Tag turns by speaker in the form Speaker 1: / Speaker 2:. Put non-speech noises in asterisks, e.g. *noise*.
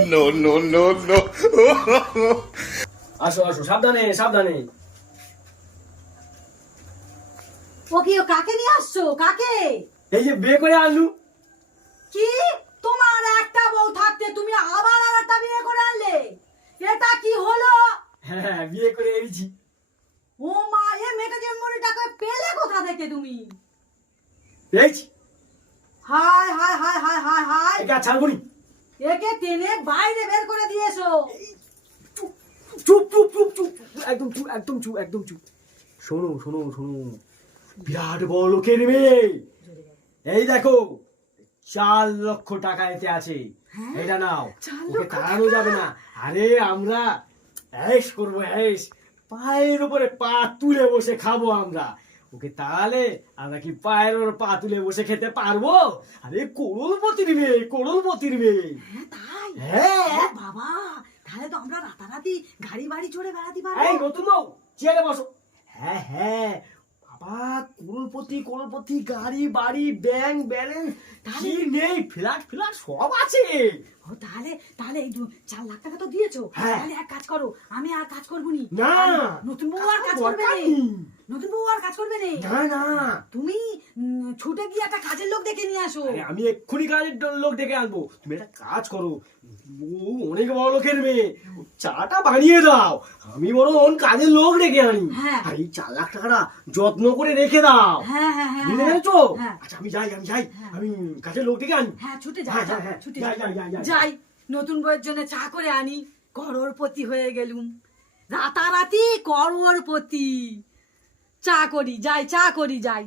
Speaker 1: no, no, no, no. *laughs*
Speaker 2: আসো আসো সাবধানে সাবধানে।
Speaker 3: ও কি ও কাকে নিয়ে আসছো? কাকে?
Speaker 2: এই যে বিয়ে করে আনলু।
Speaker 3: কি? তোমার একটা বউ থাকতে তুমি আবার আর একটা বিয়ে করে আনলে? এটা কি হলো?
Speaker 2: হ্যাঁ বিয়ে করে এনেছি।
Speaker 3: ও মা এ মেয়েটা জন্মনি টাকা পেলে কোথা থেকে তুমি?
Speaker 2: পেয়েছি
Speaker 3: হায় হায় হায় হায় হায় হায়।
Speaker 2: একে আর ছাড়বো নি
Speaker 3: একে টেনে বাইরে বের করে দিয়েছ
Speaker 2: চুপ চুপ চুপ চুপ একদম চুপ একদম চুপ একদম চুপ। শোনো শোনো শোনো। বিরাট বড় লোকের মেয়ে এই দেখো চার লক্ষ টাকা এতে আছে। এটা নাও। ওকে তাড়ানো যাবে না। আরে আমরা এস করব এস পায়ের উপরে পা তুলে বসে খাব আমরা। ওকে তাহলে আমরা কি পায়ের ওর পা তুলে বসে খেতে পারব? আরে করোলপতির মেয়ে করোলপতির মেয়ে
Speaker 3: হ্যাঁ তাই?
Speaker 2: হ্যাঁ।
Speaker 3: বাবা তাহলে তো আমরা রাতারাতি গাড়ি বাড়ি চড়ে বেড়াতে
Speaker 2: এই
Speaker 3: পারব
Speaker 2: নতুন বউ চেয়ারে বসো। হ্যাঁ হ্যাঁ। বাবা করোলপতি করোলপতি গাড়ি বাড়ি ব্যাংক ব্যালেন্স কি নেই? ফ্ল্যাট ফ্ল্যাট সব আছে।
Speaker 3: ও তাহলে তাহলে এই চার লাখ টাকা তো দিয়েছ।
Speaker 2: হ্যাঁ।
Speaker 3: তাহলে এক কাজ করো আমি আর কাজ করব নি।
Speaker 2: না।
Speaker 3: নতুন বউ আর কাজ করবে না নতুন বউ আর কাজ করবে না
Speaker 2: না না।
Speaker 3: তুমি ছুটে গিয়ে একটা কাজের লোক ডেকে নিয়ে আসো।
Speaker 2: আমি এক্ষুনি কাজের লোক ডেকে আনব। তুমি একটা কাজ করো। ও অনেক বড় লোকের মেয়ে। চাটা বানিয়ে দাও আমি বড় অন কাজের লোক রেখে আনি
Speaker 3: হ্যাঁ।
Speaker 2: আর এই চার লাখ টাকাটা যত্ন করে রেখে দাও
Speaker 3: হ্যাঁ হ্যাঁ হ্যাঁ
Speaker 2: বুঝতে। পেরেছ। আচ্ছা আমি যাই আমি যাই। আমি কাজের লোক ডেকে আনি
Speaker 3: হ্যাঁ ছুটে যাই
Speaker 2: হ্যাঁ, হ্যাঁ।
Speaker 3: ছুটে
Speaker 2: যাই, যাই যাই,
Speaker 3: যাই, নতুন বউয়ের জন্য চা করে আনি করোড়পতি হয়ে গেলুম রাতারাতি করোড়পতি চা করি যাই চা করি যাই